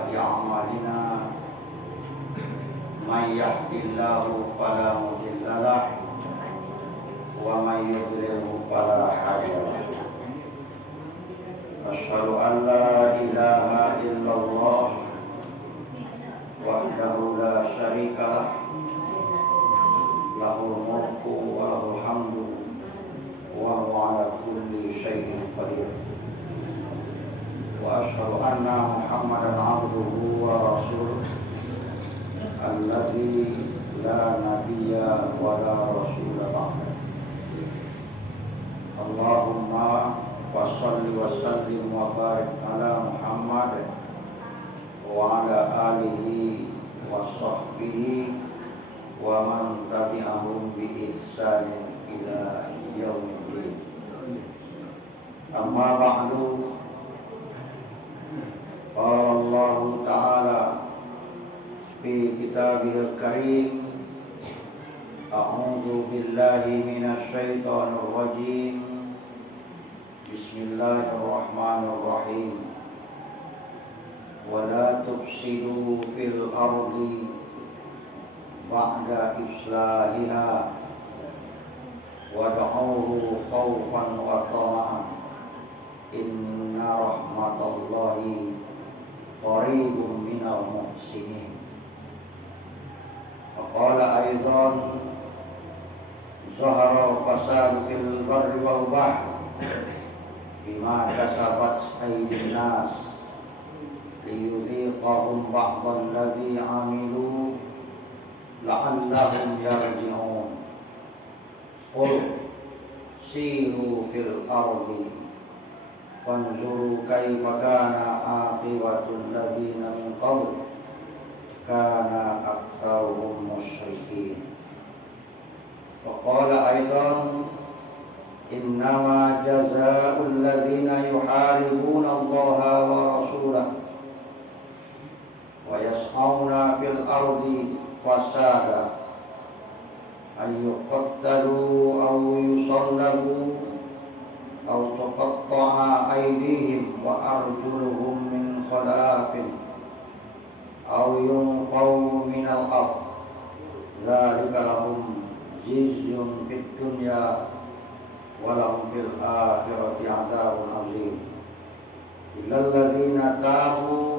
سيئات أعمالنا من يهد الله فلا مضل له ومن يضلل فلا هادي له أشهد أن لا إله إلا الله وحده لا شريك له له الملك وله الحمد وهو على كل شيء قدير وأشهد أن محمدا عبده ورسوله الذي لا نبي ولا رسول بعده اللهم وصل وسلم وبارك على محمد وعلى آله وصحبه ومن تبعهم بإحسان إلى يوم الدين أما بعد قال الله تعالى في كتابه الكريم أعوذ بالله من الشيطان الرجيم بسم الله الرحمن الرحيم ولا تفسدوا في الأرض بعد إصلاحها وادعوه خوفا وطمعا إن رحمة الله قريب من المحسنين وقال أيضا ظهر الفساد في البر والبحر بما كسبت أيدي الناس ليذيقهم بعض الذي عملوا لعلهم يرجعون قل سيروا في الأرض فانظروا كيف كان عاقبة الذين من قبل كان أكثرهم مشركين وقال أيضا إنما جزاء الذين يحاربون الله ورسوله ويسعون في الأرض فسادا أن يقتلوا أو يصلبوا أو تقطع أيديهم وأرجلهم من خلاف أو ينفوا من الأرض ذلك لهم خزي في الدنيا ولهم في الآخرة عذاب عظيم إلا الذين تابوا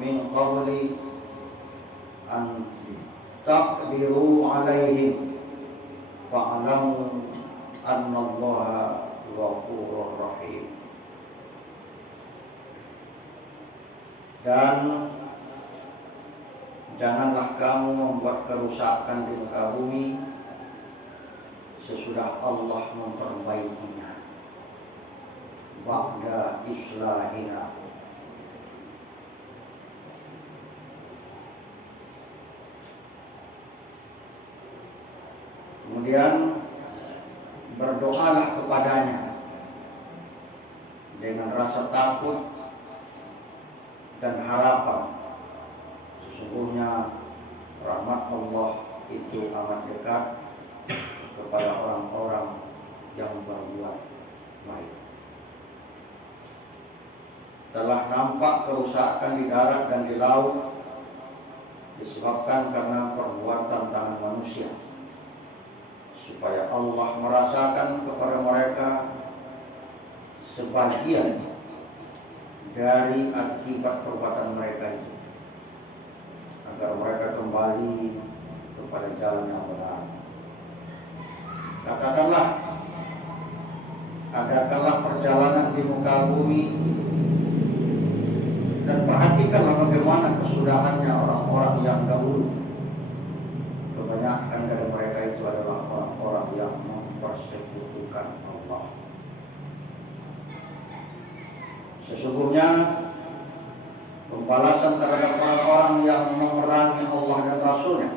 من قبل أن تقدروا عليهم فاعلموا أن الله غفور rahim. Dan janganlah kamu membuat kerusakan di muka bumi sesudah Allah memperbaikinya ba'da islahina. Kemudian berdoalah kepadanya dengan rasa takut dan harapan. Sesungguhnya rahmat Allah itu amat dekat kepada orang-orang yang berbuat baik. Telah nampak kerusakan di darat dan di laut disebabkan karena perbuatan tangan manusia, supaya Allah merasakan kepada mereka sebagian dari akibat perbuatan mereka itu, agar mereka kembali kepada jalan yang benar. Katakanlah, adakanlah perjalanan di muka bumi dan perhatikanlah bagaimana kesudahannya orang-orang yang dahulu. Kebanyakan dari mereka itu adalah orang-orang yang mempersekutukan Allah. Sesungguhnya pembalasan terhadap orang-orang yang memerangi Allah dan Rasulnya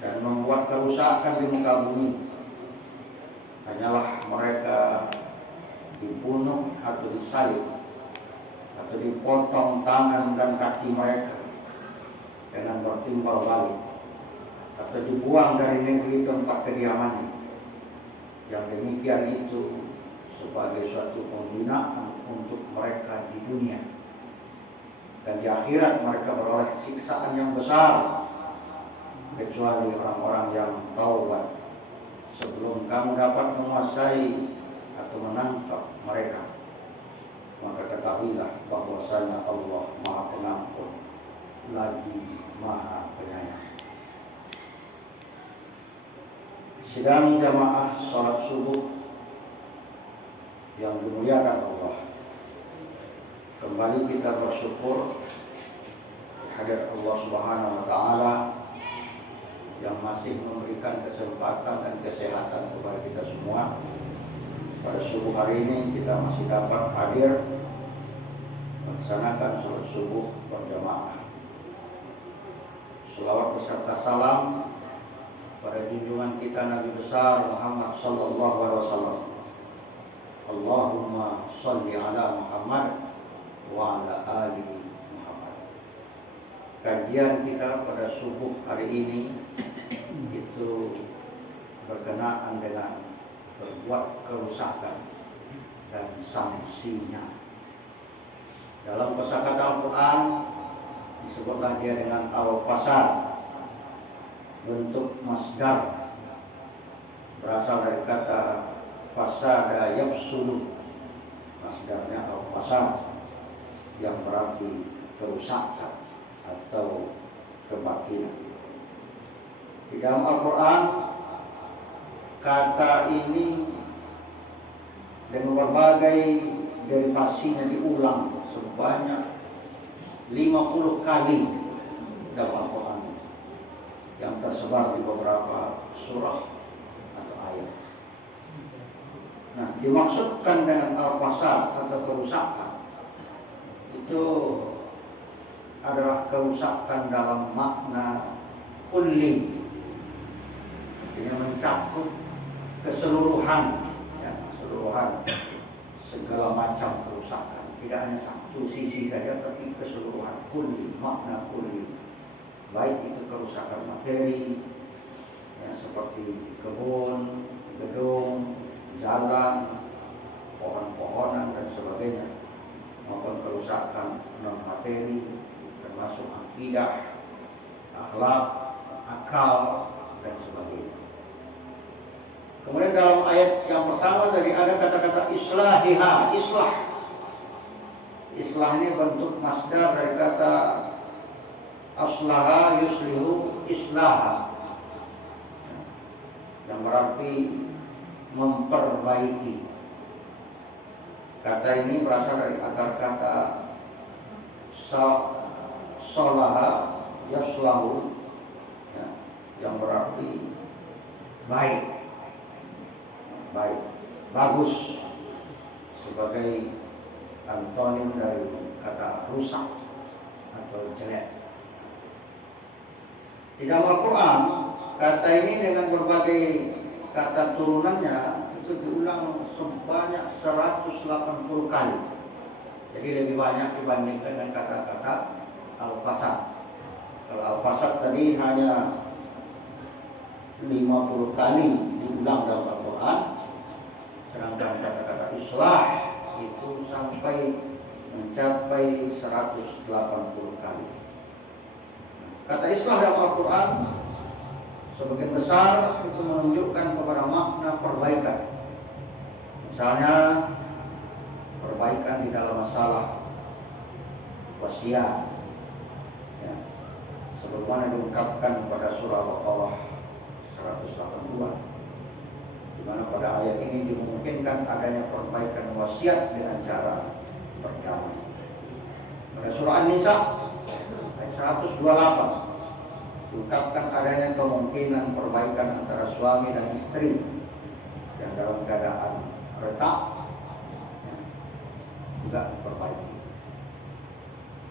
dan membuat kerusakan di muka bumi hanyalah mereka dibunuh atau disalib atau dipotong tangan dan kaki mereka dengan bertimbal balik atau dibuang dari negeri tempat kediamannya. Yang demikian itu sebagai suatu penghinaan untuk mereka di dunia. dan di akhirat mereka beroleh siksaan yang besar, kecuali orang-orang yang taubat sebelum kamu dapat menguasai atau menangkap mereka. Maka ketahuilah bahwasanya Allah Maha Pengampun lagi Maha Penyayang. Sidang jamaah salat subuh yang dimuliakan Allah, kembali kita bersyukur kehadirat Allah Subhanahu wa taala yang masih memberikan kesempatan dan kesehatan kepada kita semua. Pada subuh hari ini kita masih dapat hadir melaksanakan salat subuh berjamaah. Selawat beserta salam pada junjungan kita Nabi besar Muhammad sallallahu alaihi wasallam. Allahumma shalli ala Muhammad wa ala ali Muhammad. Kajian kita pada subuh hari ini itu berkenaan dengan berbuat kerusakan dan sanksinya. Dalam kosakata Al-Quran disebutlah dia dengan al-fasad, bentuk masdar, berasal dari kata fasada yafsudu, masdarnya al-fasad yang berarti kerusakan atau kebatilan. Di dalam Al-Quran kata ini dengan berbagai derivasinya diulang sebanyak 50 kali dalam Al-Quran yang tersebar di beberapa surah atau ayat. Nah, dimaksudkan dengan al-fasad atau kerusakan itu adalah kerusakan dalam makna kulli, artinya mencakup keseluruhan, ya, keseluruhan segala macam kerusakan, tidak hanya satu sisi saja, tapi keseluruhan, kulli, makna kulli, baik itu kerusakan materi, ya, seperti kebun, gedung, jalan, pohon-pohonan dan sebagainya, maupun kerusakan non materi termasuk akidah, akhlak, akal dan sebagainya. Kemudian dalam ayat yang pertama tadi ada kata-kata islahiha, islah. Islah ini bentuk masdar dari kata aslaha yuslihu islaha, yang berarti memperbaiki. Kata ini berasal dari akar kata salaha yaslahu, ya, yang berarti baik, baik, bagus, sebagai antonim dari kata rusak atau jelek. Di dalam Al-Quran kata ini dengan berbagai kata turunannya itu diulang sebanyak 180 kali. Jadi lebih banyak dibandingkan dengan kata-kata al-fasad. Kalau al-fasad tadi hanya 50 kali diulang dalam Al-Quran, sedangkan kata-kata islah itu sampai mencapai 180 kali. Kata islah dalam Al-Quran sebagian besar itu menunjukkan kepada makna perbaikan. Misalnya perbaikan di dalam masalah wasiat, ya, sebagaimana diungkapkan pada surah Al-Baqarah 182, di mana pada ayat ini dimungkinkan adanya perbaikan wasiat dengan cara berdamai. Pada surah An-Nisa ayat 128 diungkapkan adanya kemungkinan perbaikan antara suami dan istri yang dalam keadaan retak, ya, juga diperbaiki.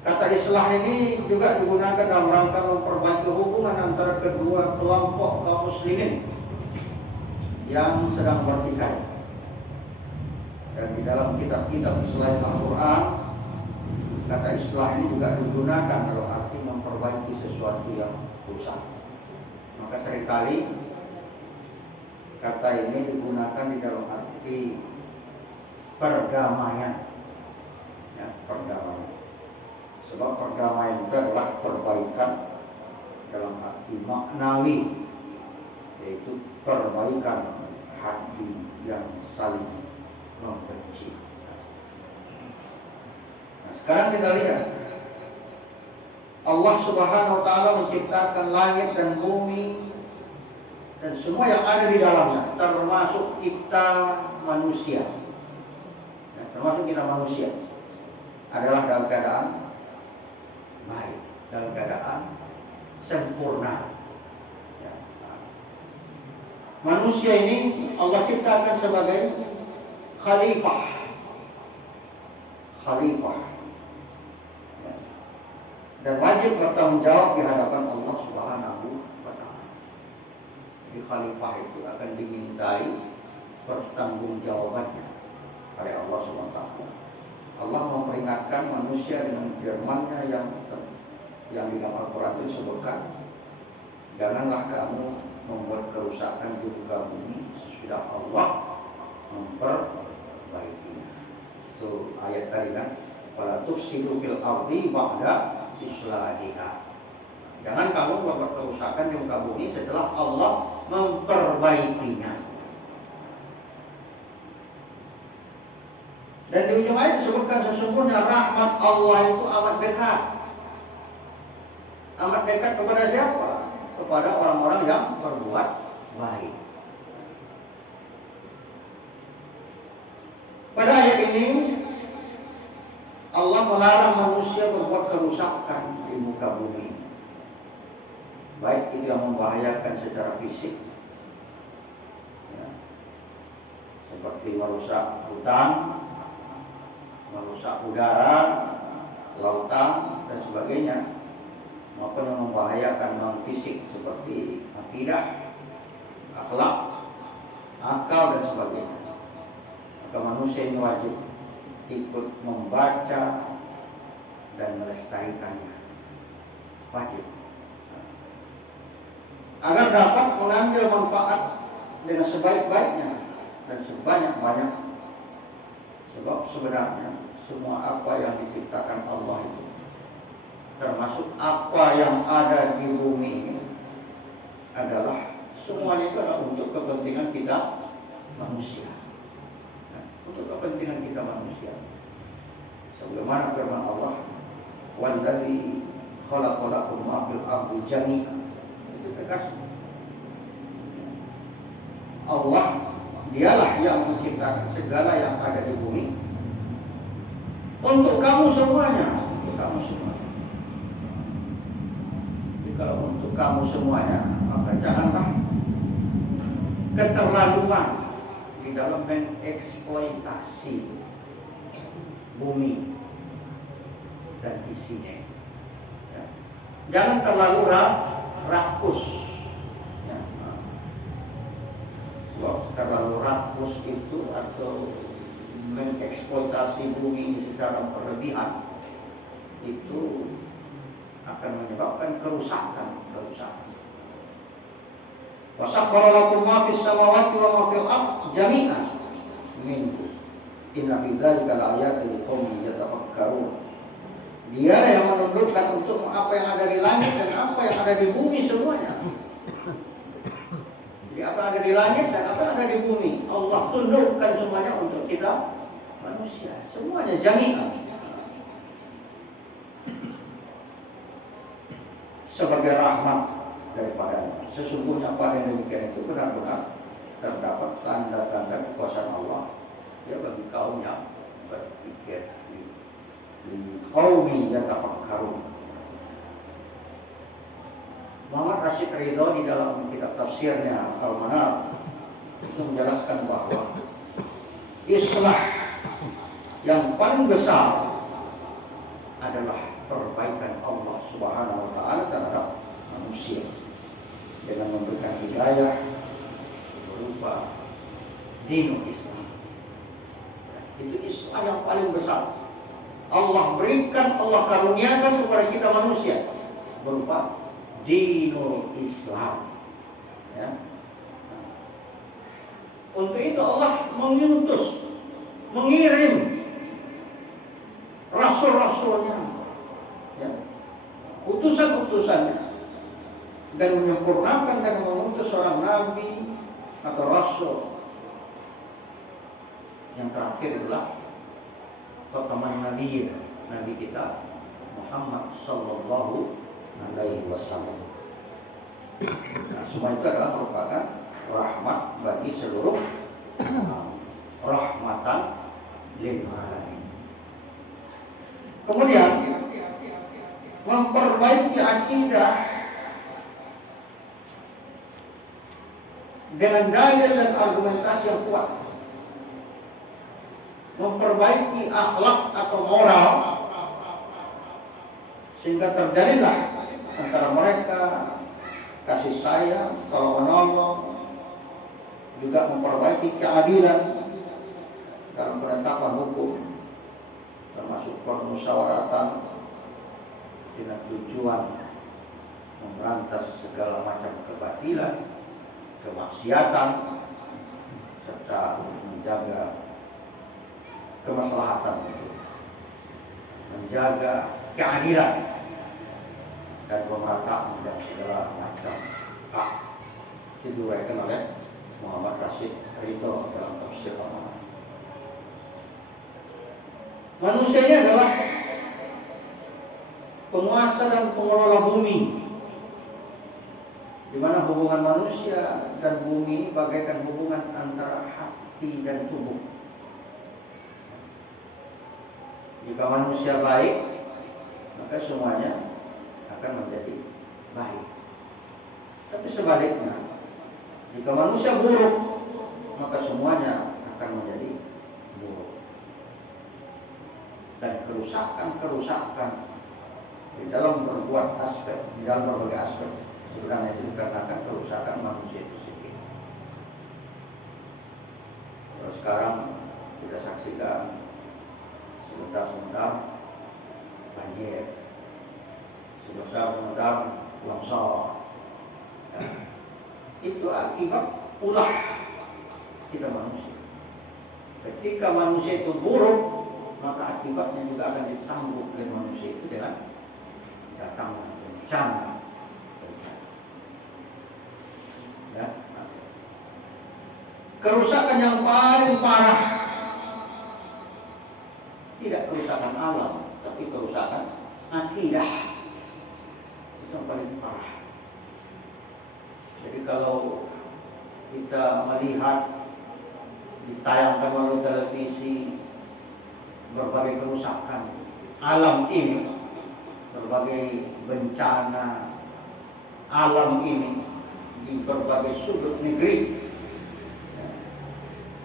Kata islah ini juga digunakan dalam rangka memperbaiki hubungan antara kedua kelompok kaum muslimin yang sedang bertikai. Dan di dalam kitab-kitab selain Al-Quran, kata islah ini juga digunakan dalam arti memperbaiki sesuatu yang rusak. Maka seringkali kata ini digunakan di dalam arti perdamaian, ya, perdamaian. Sebab perdamaian itu adalah perbaikan dalam arti maknawi, yaitu perbaikan hati yang saling membenci. Nah, sekarang kita lihat Allah Subhanahu wa taala menciptakan langit dan bumi dan semua yang ada di dalamnya, termasuk kita manusia. Nah, termasuk kita manusia adalah dalam keadaan baik, dalam keadaan sempurna. Ya. Manusia ini Allah ciptakan sebagai khalifah. Ya. Dan wajib bertanggung jawab di hadapan Allah Subhanahu wa taala. Jadi khalifah itu akan dimintai pertanggungjawabannya oleh Allah Subhanahu wa taala. Allah memperingatkan manusia dengan firman-Nya yang di dalam Al-Quran itu disebutkan, janganlah kamu membuat kerusakan di muka bumi sesudah Allah memperbaikinya. Itu ayat tadi kan, wala tufsidu fil ardi ba'da islahiha. Jangan kamu membuat kerusakan di muka bumi setelah Allah memperbaikinya. Dan di ujung ayat disebutkan sesungguhnya rahmat Allah itu amat dekat. Amat dekat kepada siapa? Kepada orang-orang yang berbuat baik. Pada ayat ini Allah melarang manusia berbuat kerusakan di muka bumi, baik itu yang membahayakan secara fisik, ya, seperti merusak hutan, merusak udara, lautan dan sebagainya, maupun yang membahayakan non fisik seperti akidah, akhlak, akal dan sebagainya. Maka manusia ini wajib ikut membaca dan melestarikannya, wajib, agar dapat mengambil manfaat dengan sebaik-baiknya dan sebanyak-banyak. Sebab sebenarnya semua apa yang diciptakan Allah itu, termasuk apa yang ada di bumi ini, adalah semuanya itu adalah untuk kepentingan kita manusia. Nah, untuk kepentingan kita manusia. Sebagaimana firman Allah, "Walladzi khalaqalakum ma fil ardi jami'an." Itu tegas. Allah dialah yang menciptakan segala yang ada di bumi untuk kamu semuanya, untuk kamu semuanya. Jadi kalau untuk kamu semuanya, maka janganlah keterlaluan di dalam mengeksploitasi bumi dan isinya. Ya. Jangan terlalu rakus. Ya. Sebab terlalu rakus itu atau mengeksploitasi bumi ini secara berlebihan itu akan menyebabkan kerusakan. Wa sakhkhara lakum ma fis samawati wa ma fil ardi jami'an minhu inna fi dzalika laayatin liqaumin yatafakkarun. Dialah yang menundukkan untuk apa yang ada di langit dan apa yang ada di bumi semuanya. Jadi apa yang ada di langit dan apa yang ada di bumi, Allah tundukkan semuanya untuk kita manusia, semuanya jami'an. Sebagai rahmat daripadanya. Sesungguhnya pada yang demikian itu benar-benar terdapat tanda-tanda kekuasaan Allah ya bagi kaum yang berpikir, qaumi yatafakkarun. Muhammad Rashid Ridho di dalam kitab tafsirnya Al-Manar itu menjelaskan bahwa islah yang paling besar adalah perbaikan Allah Subhanahu wa taala terhadap manusia dengan memberikan hidayah berupa dinul Islam. Itu islah yang paling besar Allah berikan, Allah karuniakan kepada kita manusia berupa dinul Islam. Ya. Untuk itu Allah mengirim rasul-rasulnya utusan-utusannya dan menyempurnakan dan mengutus seorang nabi atau rasul. Yang terakhir adalah khataman nabi kita Muhammad sallallahu alaihi wasallam. Nah, semua itu adalah merupakan rahmat bagi seluruh rahmatan lil alamin. Kemudian memperbaiki akidah dengan dalil dan argumentasi yang kuat. Memperbaiki akhlak atau moral sehingga terjalinlah antara mereka kasih sayang, tolong menolong, juga memperbaiki keadilan dalam penetapan hukum, termasuk permusyawaratan dengan tujuan memberantas segala macam kebatilan, kemaksiatan, serta menjaga kemaslahatan, menjaga keadilan dan pemerataan dan segala macam hak. Itu diriwayatkan oleh Muhammad Rashid Ridho dalam tafsir Al-Quran. Manusia ini adalah penguasa dan pengelola bumi, di mana hubungan manusia dan bumi ini bagaikan hubungan antara hati dan tubuh. Jika manusia baik, maka semuanya akan menjadi baik. Tapi sebaliknya, jika manusia buruk, maka semuanya akan menjadi buruk. Dan kerusakan di dalam berbagai aspek sebenarnya itu dikarenakan kerusakan manusia itu sendiri. Kalau sekarang kita saksikan sebentar banjir, sebentar longsor. Itu akibat ulah kita manusia. Ketika manusia itu buruk, maka akibatnya juga akan ditanggung oleh manusia itu dengan datangnya bencana. Ya. Kerusakan yang paling parah tidak kerusakan alam, tapi kerusakan akidah. Itu yang paling parah. Jadi kalau kita melihat ditayangkan oleh televisi berbagai kerusakan alam ini, berbagai bencana alam ini di berbagai sudut negeri,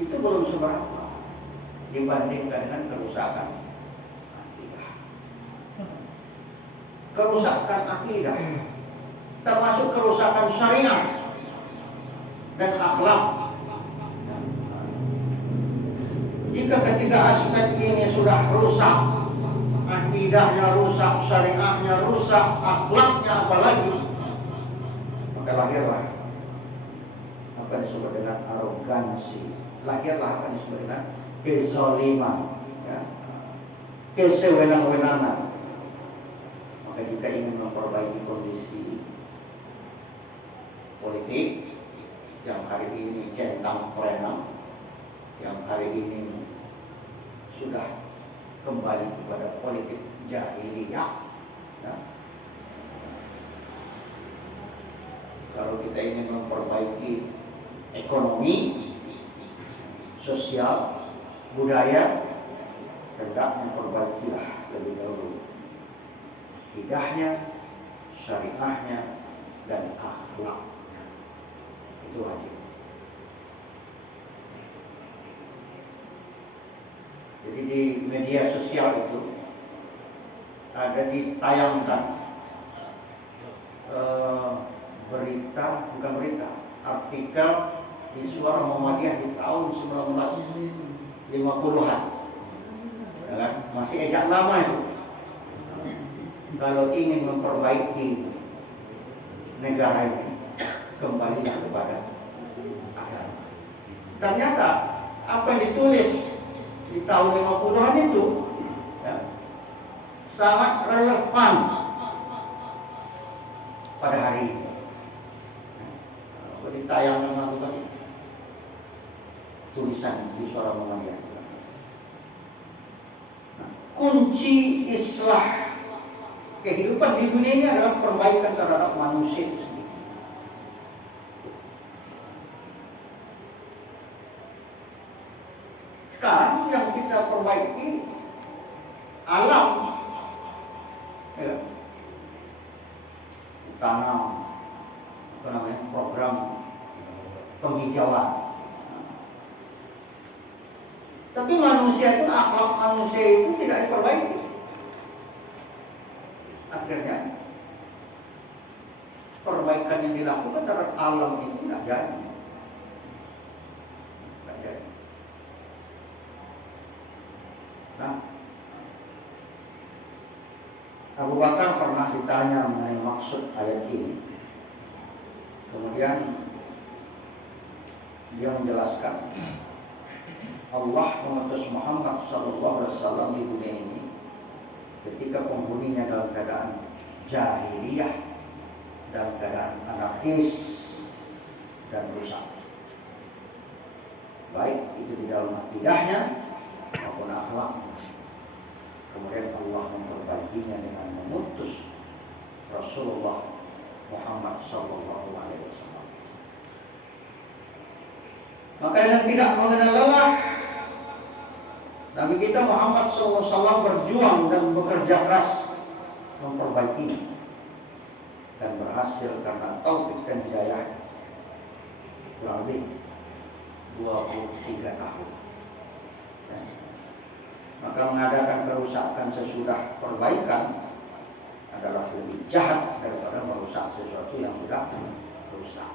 itu belum seberapa dibandingkan dengan kerusakan akidah. Kerusakan akidah termasuk kerusakan syariat dan akhlak. Jika ketiga aspek ini sudah rusak, akidahnya rusak, syariahnya rusak, akhlaknya apalagi, maka lahirlah apa yang disebut dengan arogansi, lahirlah apa yang disebut dengan kezaliman, ya, kesewenang-wenangan. Maka jika ingin memperbaiki kondisi politik yang hari ini centang perenang, yang hari ini sudah kembali kepada politik jahiliyah, ya. Kalau kita ingin memperbaiki ekonomi, sosial, budaya, hendaknya perbaikilah lebih dahulu akidahnya, syariahnya, dan akhlaknya. Itu wajib. Jadi di media sosial itu ada ditayangkan artikel di Suara Muhammadiyah di tahun 1950-an, ya kan? Masih ejak lama itu. Kalau ingin memperbaiki negara ini, kembalilah kepada agama. Ternyata apa yang ditulis di tahun 50-an itu, ya, sangat relevan pada hari ini. Ditayang melakukan tulisan di Suara Muhammadiyah. Nah, kunci islah kehidupan di dunia ini adalah perbaikan terhadap manusia itu sendiri. Sekarang yang kita perbaiki alam, ya, tanam, apa namanya, program penghijauan. Tapi manusia itu, akhlak manusia itu tidak diperbaiki. Akhirnya perbaikan yang dilakukan terhadap alam itu tidak jadi. Tidak jadi. Nah, Abu Bakar pernah ditanya mengenai maksud ayat ini. Kemudian dia menjelaskan, Allah mengutus Muhammad SAW di dunia ini ketika penghuninya dalam keadaan jahiliyah, dalam keadaan anarkis dan rusak, baik itu di dalam akidahnya maupun akhlaknya. Kemudian Allah memperbaikinya dengan mengutus Rasulullah Muhammad SAW. Maka dengan tidak mengenal lelah, Nabi kita Muhammad SAW berjuang dan bekerja keras memperbaikinya, dan berhasil karena taufik dan hidayah kurang lebih 23 tahun. Maka mengadakan kerusakan sesudah perbaikan adalah lebih jahat daripada merusak sesuatu yang sudah rusak.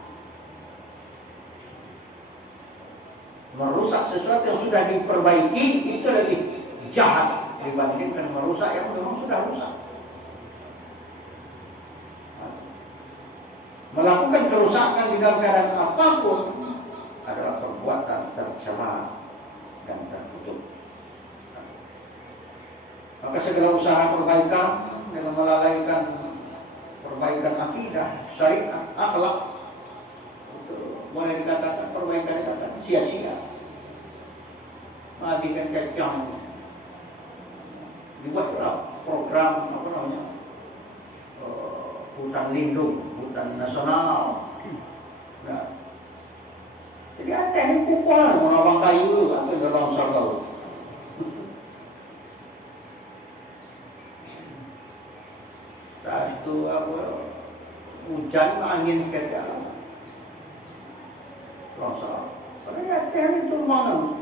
Merusak sesuatu yang sudah diperbaiki itu lebih jahat dibandingkan merusak yang memang sudah rusak. Melakukan kerusakan di dalam keadaan apapun adalah perbuatan tercela dan terkutuk. Maka segala usaha perbaikan dengan melalaikan perbaikan akidah, syariat, akhlak, itu boleh dikatakan perbaikan dikatakan sia-sia. Matikan kacang, dibuatlah program apa namanya, hutan lindung, hutan nasional. Nah, jadi ada yang pukul menawang kayu atau dalam sargau. Satu apa, hujan angin sekali alam longsor. Ternyata itu ruangan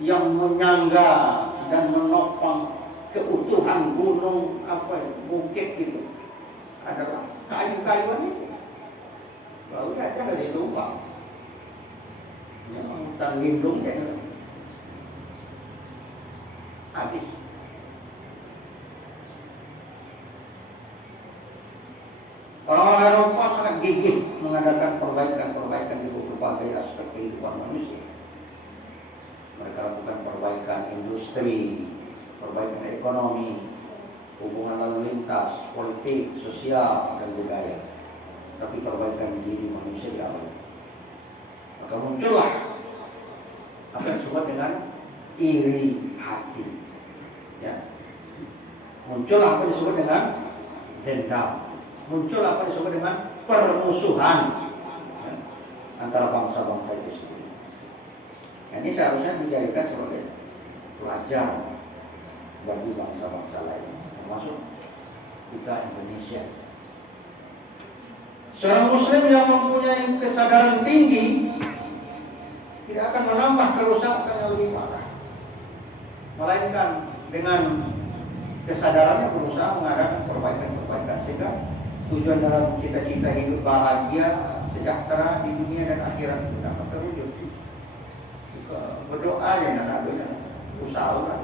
yang menyangga dan menopang keutuhan gunung apa bukit gitu adalah kayu-kayuan itu. Baru aja dari lubang. Yang hutan lindung jadi habis. Orang-orang Eropa sangat gigih mengadakan perbaikan-perbaikan di berbagai aspek kehidupan manusia. Mereka lakukan perbaikan industri, perbaikan ekonomi, hubungan lalu lintas, politik, sosial, dan budaya. Tapi perbaikan diri manusia di awal. Maka muncullah apa yang disebut dengan iri hati. Ya. Muncullah apa yang disebut dengan dendam. Muncul apa disebut dengan permusuhan, ya, antara bangsa-bangsa itu sendiri. Ini seharusnya dijadikan sebagai pelajaran bagi bangsa-bangsa lain, termasuk kita Indonesia. Seorang Muslim yang mempunyai kesadaran tinggi tidak akan menambah kerusakan yang lebih parah, melainkan dengan kesadarannya berusaha mengadakan perbaikan-perbaikan sehingga tujuan dalam cita-cita hidup bahagia, sejahtera di dunia dan akhirat itu dapat terwujud. Berdoa aja nak ada, usahalah.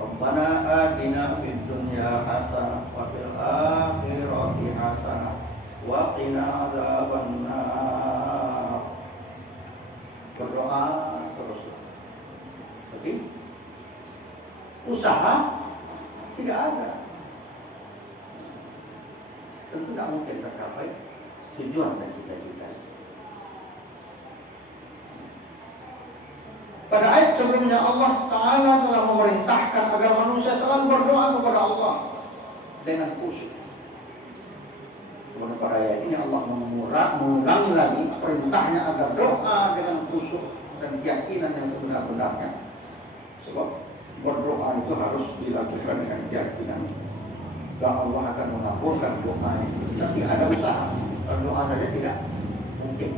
Rabbana atina fid dunya hasanah wa fil akhirati hasanah wa qina adzabannar. Berdoa terus. Tapi usaha tidak ada. tentu tidak mungkin tercapai tujuan dan cita-cita. Pada ayat sebelumnya Allah Ta'ala telah memerintahkan agar manusia selalu berdoa kepada Allah dengan khusyuk. Kemudian pada ayat ini Allah mengulangi lagi perintahnya agar doa dengan khusyuk dan keyakinan yang sebenar-benarnya. Sebab berdoa itu harus dilakukan dengan keyakinan bahwa Allah akan mengabulkan doa itu. Tapi ada usaha. Kalau doa saja tidak mungkin.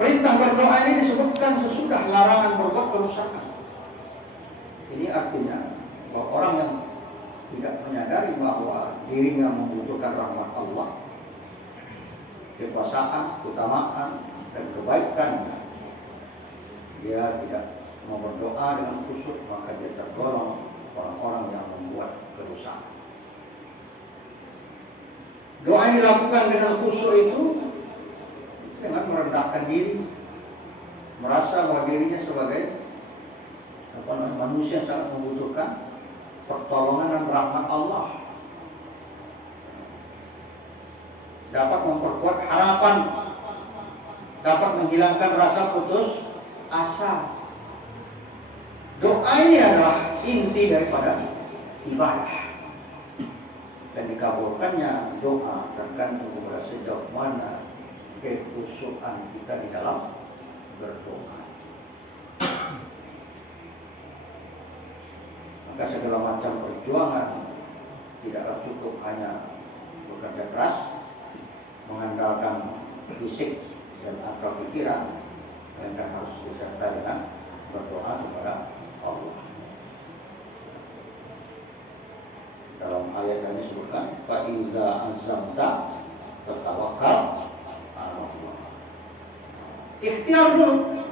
Perintah berdoa ini disebutkan sesudah larangan berbuat kerusakan. Ini artinya bahwa orang yang tidak menyadari bahwa dirinya membutuhkan rahmat Allah, kekuasaan, keutamaan, dan kebaikan, dia tidak mau berdoa dengan khusyuk, maka dia tergolong orang-orang yang membuat kerusakan. Doa yang dilakukan dengan khusyuk itu dengan merendahkan diri, merasa bahwa dirinya sebagai manusia yang sangat membutuhkan pertolongan dan rahmat Allah, dapat memperkuat harapan, dapat menghilangkan rasa putus asa. Doa ini adalah inti daripada ibadah, dan dikabulkannya doa tergantung kepada sejauh mana kekhusyukan kita di dalam berdoa. Maka segala macam perjuangan tidaklah cukup hanya bekerja keras, mengandalkan fisik dan akal pikiran, melainkan harus disertai dengan berdoa kepada Allah. Dalam ayat yang disebutkan, fa iza azamta fatawakkal ala Allah. Ikhtiar dulu,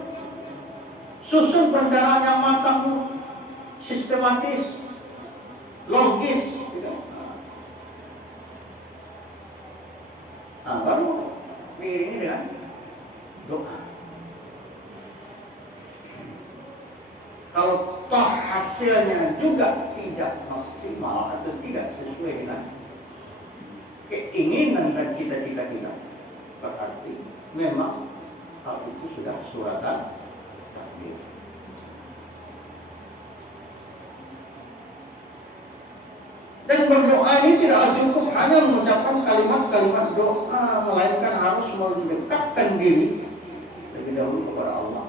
susun perencanaan yang matang, sistematis, logis, gitu. Baru ini dengan doa. Kalau toh hasilnya juga tidak maksimal atau tidak sesuai dengan keinginan dan cita-cita kita, berarti memang hal itu sudah suratan takdir. Dan berdoa ini tidak cukup hanya mengucapkan kalimat-kalimat doa, melainkan harus mendekatkan diri lebih dahulu kepada Allah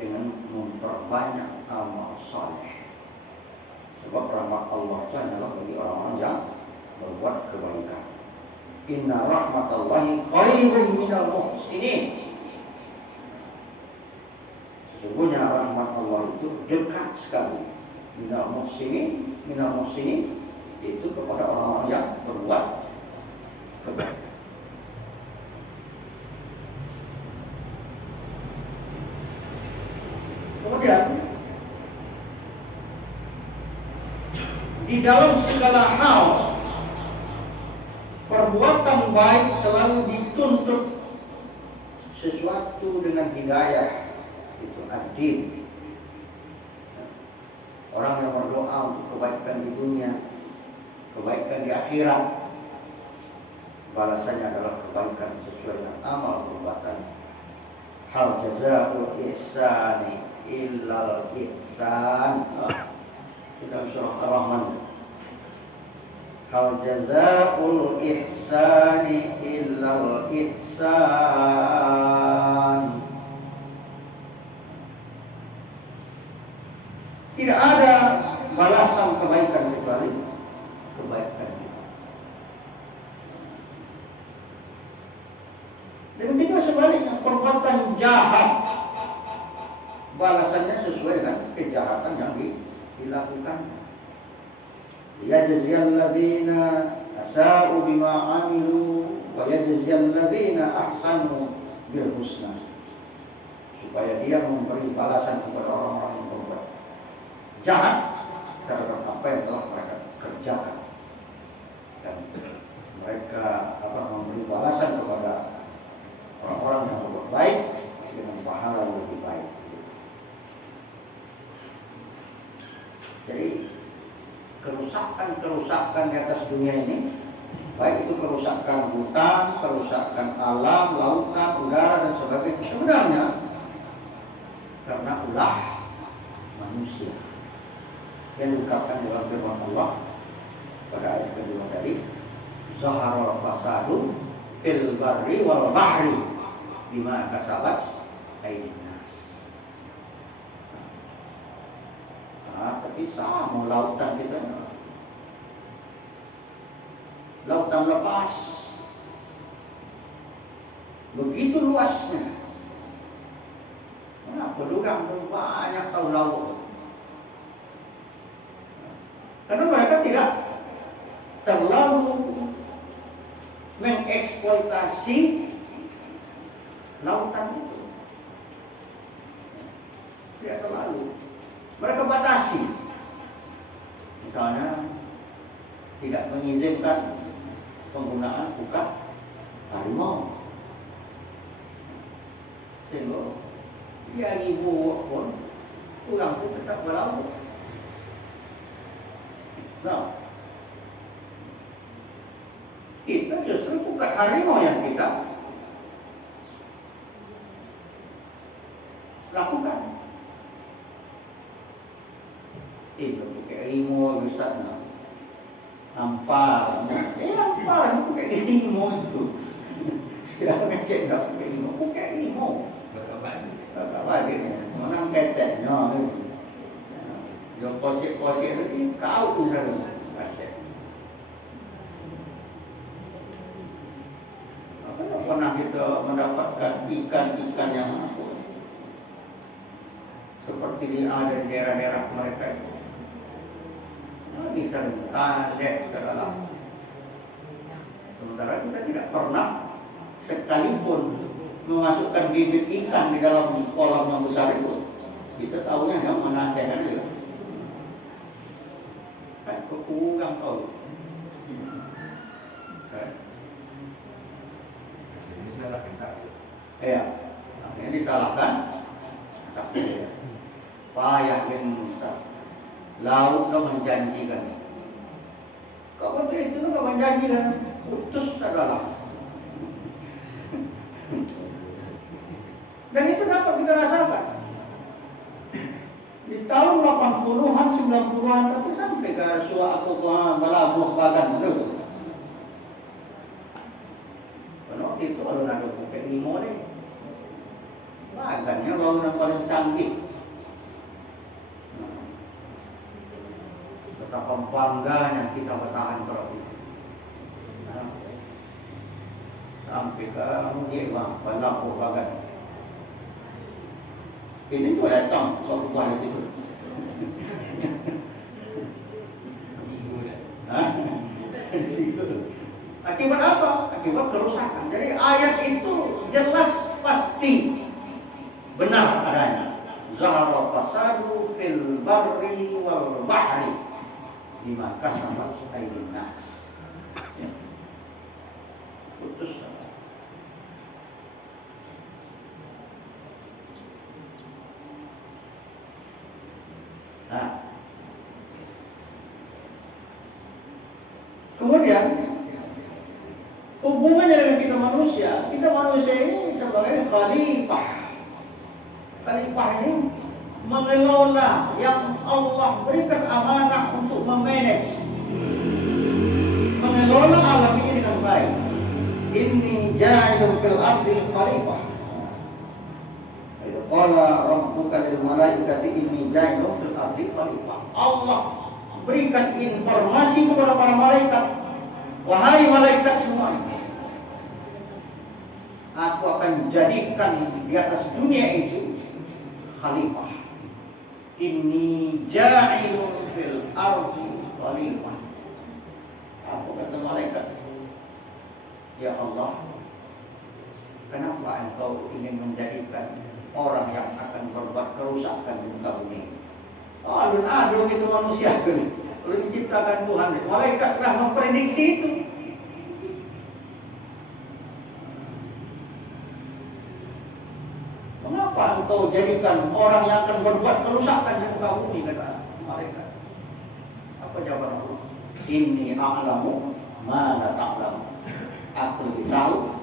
dengan memperbanyak amal saleh. Sebab rahmat Allah itu adalah bagi orang-orang yang berbuat kebaikan. Inna rahmatallahi qaribun minal muhsinin. Sesungguhnya rahmat Allah itu dekat sekali. Minal muhsinin itu kepada orang-orang yang berbuat kebaikan. Kemudian di dalam segala hal perbuatan baik selalu dituntut sesuatu dengan hidayah, itu adil. Orang yang berdoa untuk kebaikan di dunia, kebaikan di akhirat, balasannya adalah kebaikan sesuai dengan amal perbuatan. Hal jazaa'ul ihsani illal ihsan. Dalam surah Ar-Rahman. Hal jazaa'ul ihsani illal ihsan. Tidak ada balasan kebaikan kecuali kebaikan. Demikian sebaliknya, perbuatan jahat balasannya sesuai dengan kejahatan yang dilakukan. Yajziyal ladzina asa'u bima 'amilu wa yajziyal ladzina ahsanu bil husna. Supaya dia memberi balasan kepada orang-orang yang berbuat jahat terhadap apa yang telah mereka kerjakan, dan mereka memberi balasan kepada orang-orang yang berbuat baik dengan pahala yang lebih baik. Jadi kerusakan di atas dunia ini, baik itu kerusakan hutan, kerusakan alam, lautan, udara dan sebagainya, sebenarnya karena ulah manusia yang diungkapkan dalam firman Allah pada ayat kedua tadi, zaharal fasadu fil barri wal bahri bima kasabat aydin nas. Tapi sama lautan kita, lautan lepas, begitu luasnya. Penduduk banyak tahu laut, karena mereka tidak terlalu mengeksploitasi lautan itu. Tidak terlalu. Mereka batasi. Misalnya tidak mengizinkan penggunaan bukan harimau. Sehingga dia ribu pun orang pun tetap berlaut. Nah, kita justru bukan harimau yang kita lakukan. Itu pakai harimau Ustaz. Ampar. Ampar itu pakai harimau itu. Sudah ngecek tak pakai harimau, pakai harimau. Bakal dia menang ketek. Yang posik-posik itu kau tu sana. Pernah kita mendapatkan ikan-ikan yang apa? Seperti di ada daerah-daerah mereka itu. Ini sering tandek ke dalam. Sementara kita tidak pernah sekalipun memasukkan bibit ikan di dalam kolam yang besar itu. Kita tahunya yang menandakan itu. Kan kekurang tahu. Ini salah kita. Ya, ini disalahkan. Payah minta. Laut lo menjanjikan. Kau betul itu lo menjanjikan. Putus adalah. Dan itu dapat kita rasakan. Di tahun 80-an, 90-an, tapi sampai ke suatu Malabuh Bagan dulu. Kalau itu kalau ada bukan limo deh. Bagannya bangunan paling canggih. Betapa bangganya kita bertahan terus. Sampai ke Mungkewang, Malabuh Bagan. Ini tu datang perempuan di situ. Akibat apa? Akibat kerusakan. Jadi ayat itu jelas pasti benar adanya. Zahara fasadu fil barri wal bahri bima kasabat aydin nas. Putus. Nah, kemudian hubungannya dengan kita manusia ini sebagai khalifah. Khalifah ini mengelola yang Allah berikan amanah untuk memanage, mengelola alam ini dengan baik. Inni ja'ilun fil ardi khalifah. Qala rabbuka lil malaikati inni ja'ilun fil ardi khalifah. Allah berikan informasi kepada para malaikat, wahai malaikat semua, aku akan jadikan di atas dunia itu khalifah. Inni ja'ilun fil ardi khalifah. Apa kata malaikat? Ya Allah, kenapa engkau ingin menjadikan orang yang akan berbuat kerusakan di muka bumi? Alun-alun itu manusia kan? Kalau diciptakan Tuhan, malaikatlah memprediksi itu. Mengapa engkau jadikan orang yang akan berbuat kerusakan di muka bumi, kata malaikat? Apa Apa jawaban Allah? Inni a'lamu ma la ta'lamu. Aku lebih tahu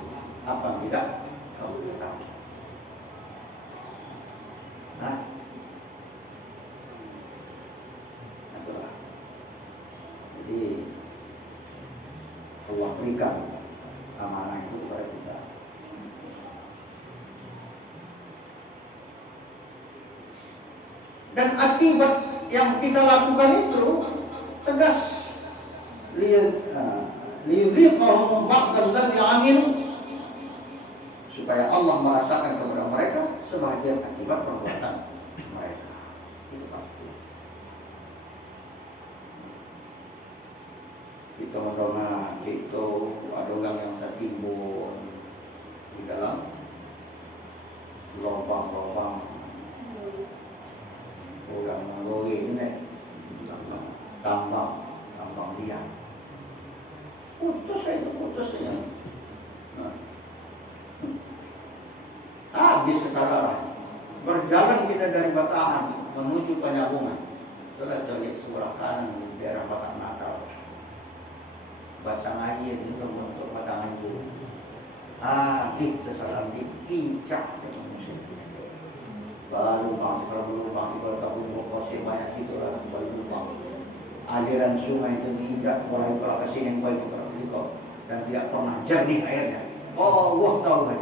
apa yang tidak kau tahu. Nah, itulah. Jadi Allah berikan amanah itu kepada kita. Dan akibat yang kita lakukan itu tegas, liyudhiqahum ba'dal ladzi 'amilu, supaya Allah merasakan kepada mereka sebahagian akibat perbuatan mereka. Itu pasti. Kita mendongak itu ada orang yang tertimbun di dalam lubang-lubang orang menggori ini tambang liar. Putus ya. Nah. Habis secara berjalan kita dari Batahan menuju Penyambungan. Setelah dari sebelah kanan di daerah Batak Natal. Batang air itu untuk batang itu. Habis secara dikincak dengan musim. Baru lubang, tapi masih banyak itu lah baru lubang. Aliran sungai itu tidak mulai ke sini yang baik dan tidak pernah jernih airnya. Oh, Allah tahu kan?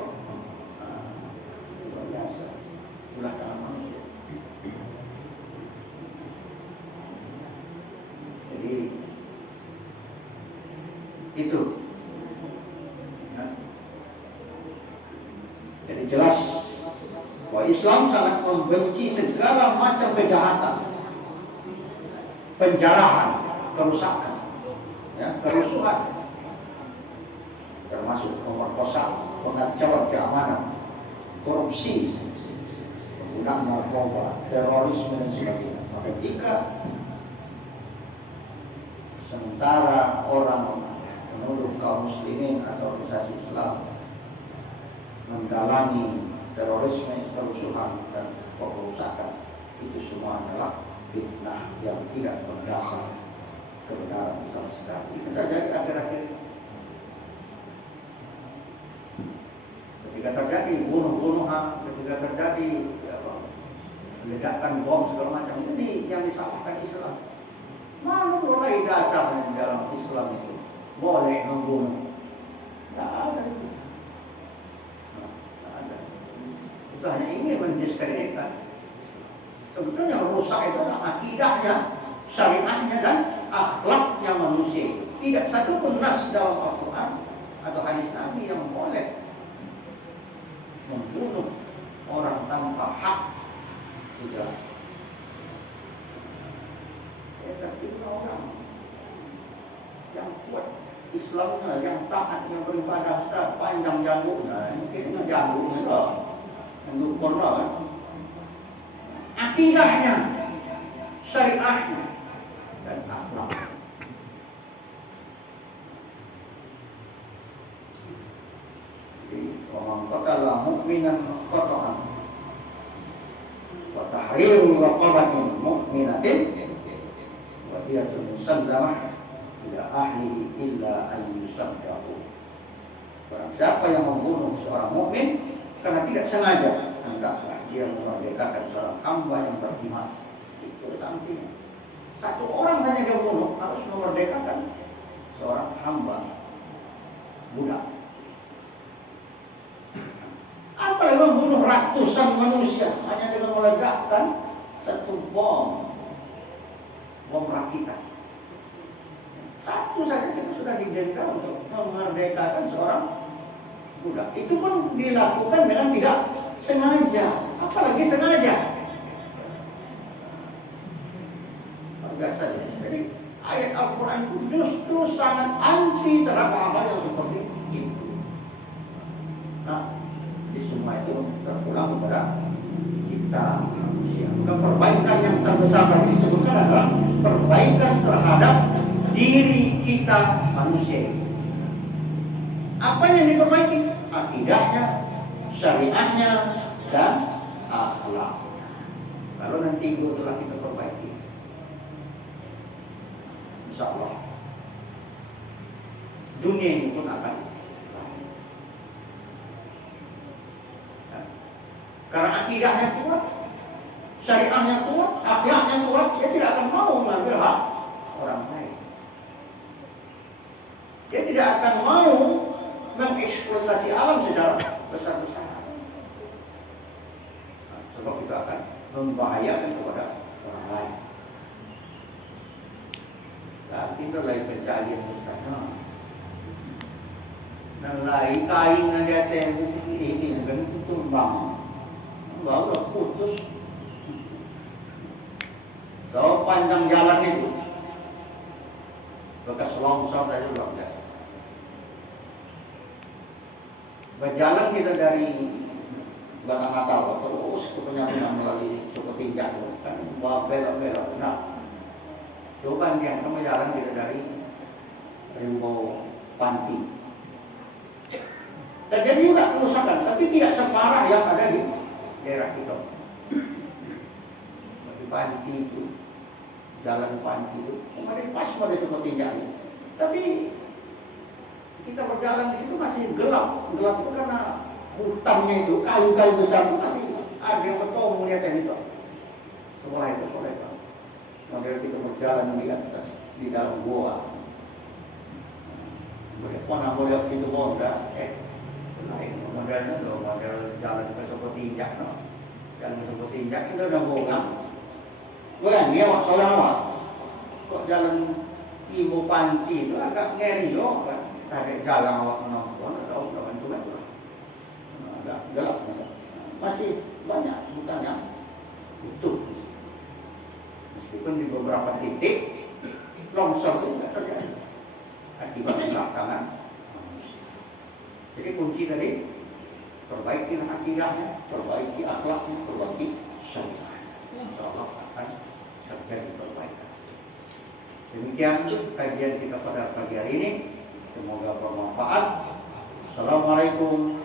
Luar biasa. Itulah dalam manusia. Jadi itu. Jadi jelas bahwa Islam sangat membenci segala macam kejahatan, penjarahan, kerusakan, ya, kerusuhan, termasuk pemerkosaan, pengacauan keamanan, korupsi, penggunaan narkoba, terorisme dan sebagainya. Maka jika sementara orang menuduh kaum muslimin atau organisasi Islam mendalami terorisme, kerusuhan dan kerusakan, itu semua adalah fitnah yang tidak berdasar kebenaran sama sekali. Itu terjadi akhir-akhir. Ketika terjadi bunuh-bunuhan, ketika terjadi ledakan bom segala macam, ini yang disalahkan Islam. Mana mulai dasar di dalam Islam itu boleh membunuh? Tidak ada itu. Itu hanya ingin mendiskreditkan. Sebetulnya rusak itu adalah akidahnya, syariahnya dan akhlaknya manusia. Tidak satu pun nas dalam Al-Quran atau hadis Nabi yang boleh membunuh orang tanpa hak. Tidak. Tapi orang yang kuat Islamnya, yang taat, yang beribadah, panjang jambutnya, mungkin dengan jambutnya lah. Untuk korban akidahnya, syariahnya dan akhlak. Jadi orang qatala mu'minan qata'an wa tahriru raqabatin mu'minatin wa diyatun musallamah ila ahlihi illa an yusaddaqu. Barang siapa yang membunuh seorang mukmin karena tidak sengaja, hendaklah dia memerdekakan seorang hamba yang beriman. Itu sanksinya. Satu orang saja dia bunuh harus memerdekakan seorang hamba budak. Apalagi membunuh ratusan manusia hanya dengan meledakkan satu bom rakitan. Satu saja kita sudah didenda untuk memerdekakan seorang budak. Itu pun dilakukan dengan tidak sengaja, apalagi sengaja. Biasa saja. Jadi ayat Al-Quran itu justru sangat anti terhadap hal yang seperti itu. Nah, di semua itu terpulang kepada kita manusia. Perbaikan yang terbesar yang disebutkan adalah perbaikan terhadap diri kita manusia. Apa yang diperbaiki? Akidahnya, syariahnya, dan akhlaknya. Kalau nanti itu telah kita perbaiki, dunia ini pun akan karena akidahnya kuat, syariahnya kuat, akhlaknya kuat, dia tidak akan mau mengambil hak orang lain. Dia tidak akan mau mengeksploitasi alam secara besar-besaran. Sebab itu akan membahayakan kepada orang lain. Dan itu lain pencarian Ustaz. Dan lain kain yang dia tembok ini kan itu tumbang, baru putus. So panjang jalan itu, bekas longsor tadi luar biasa. Berjalan kita dari Batang Natal terus ke Penyampingan melalui Suku Tingkat kan belok-belok. Nah, coba yang kamu jalan kita dari Rimbo Panti. Terjadi juga kerusakan, tapi tidak separah yang ada di daerah kita. Di Panti itu, jalan Panti itu, kemarin pas pada Suku Tingkat. Tapi kita berjalan di situ masih gelap. Gelap itu karena hutannya itu, kayu-kayu besar itu masih ada yang bertemu melihat yang itu. Setelah itu sore kan, model kita berjalan di atas di dalam gua. Mana model situ Bonda, lain modelnya loh, model jalan ke Suku Tingkat, no. Jalan ke Suku Tingkat itu udah bogang. Bukan dia wak solang. Kok jalan Ibu Panti itu agak ngeri loh kan. Ada jalan awak menonton, ada orang itu kan agak gelap, masih banyak bukan yang utuh. Meskipun di beberapa titik longsor itu tidak terjadi akibat belakangan. Jadi kunci tadi perbaiki akidahnya, perbaiki akhlaknya, perbaiki syariat. Insyaallah akan terjadi perbaikan. Demikian kajian kita pada pagi hari ini. Semoga bermanfaat. Assalamualaikum